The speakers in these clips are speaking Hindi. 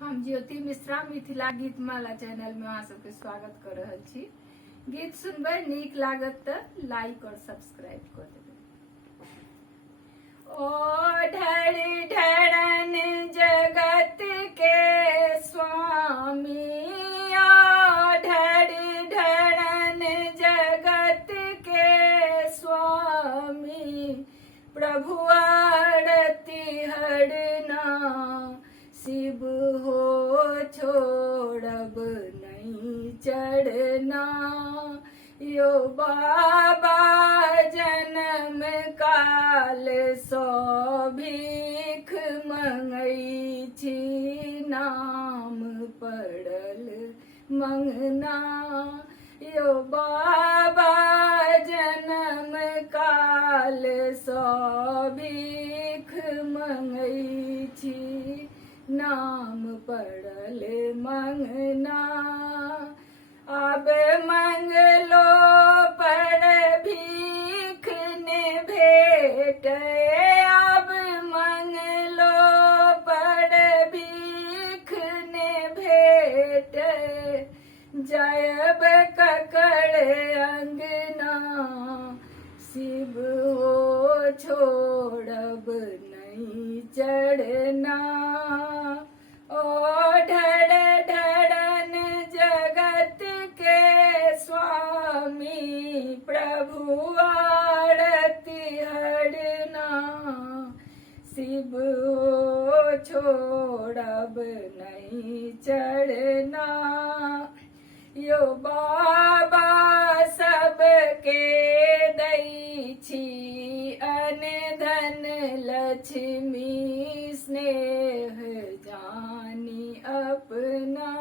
हम ज्योति मिश्रा मिथिला गीत माला चैनल में अहाँ सबके स्वागत कर रहल छी। गीत सुनबे नीक लागत त लाइक और सब्सक्राइब कर देबै। ओ ढड़ ढड़न जगत के स्वामी, ओ ढड़ ढड़न जगत के स्वामी, प्रभु आरती हरना शिव हो छोड़ब नहीं चढ़ना। यो बाबा जन्म काल सो भीख मंगई छी, नाम पड़ल मंगना। यो बाबा जन्म काल सो भीख मंगई छी, नाम पड़ल मंगना। अब मंगलो पर भीख ने भेट, अब मंगलो पर भीख ने भेट, जायब ककड़ अंगना शिव हो छोड़ब नहीं चढ़ना। ओ ढड़ ढड़न जगत के स्वामी, प्रभु आरती हरना शिव हो छोड़ब नहीं चढ़ना। यो बाबा सबके दै छी अन धन लक्ष्मी, स्नेह जानी अपना।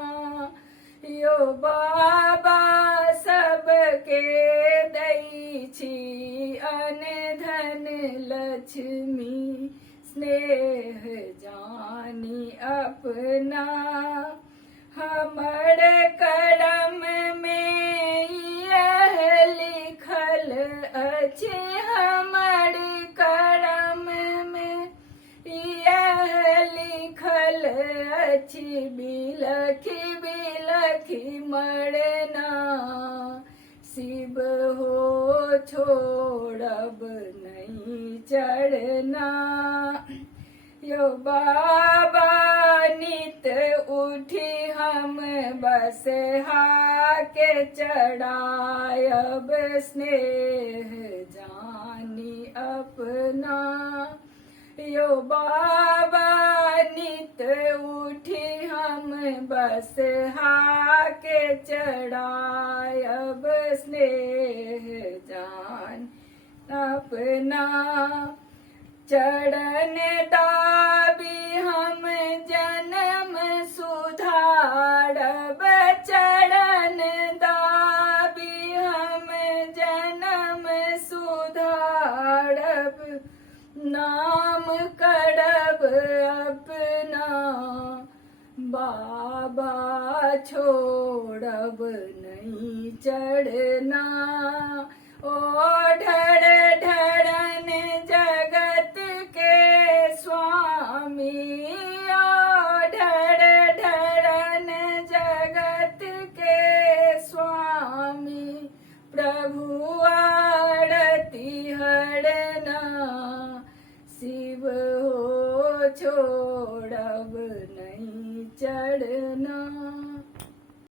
यो बाबा सबके दै छी अन धन लक्ष्मी, स्नेह जानी अपना। हमर करम में यह लिखल अछि, हमर करम में यह लिखल अछि, बिलखी बिलखी मरना शिव हो छोड़ब नहीं चढ़ना। यो बाबा नित उठी हम बस हाके चढ़ायब, स्नेह जानी अपना। यो बाबा नित उठी हम बस हाके चढ़ायब, स्नेह जान अपना। चरण दाबी हम जन्म सुधारब, चरण दाबी हम जन्म सुधारब, नाम करब अपना बाबा छोड़ब नहीं चढ़ना। ओ ढड़ ढड़न जगत के स्वामी, ओ ढड़ ढड़न जगत के स्वामी, प्रभु आरती हरना शिव हो छोड़ब नहीं चढ़ना।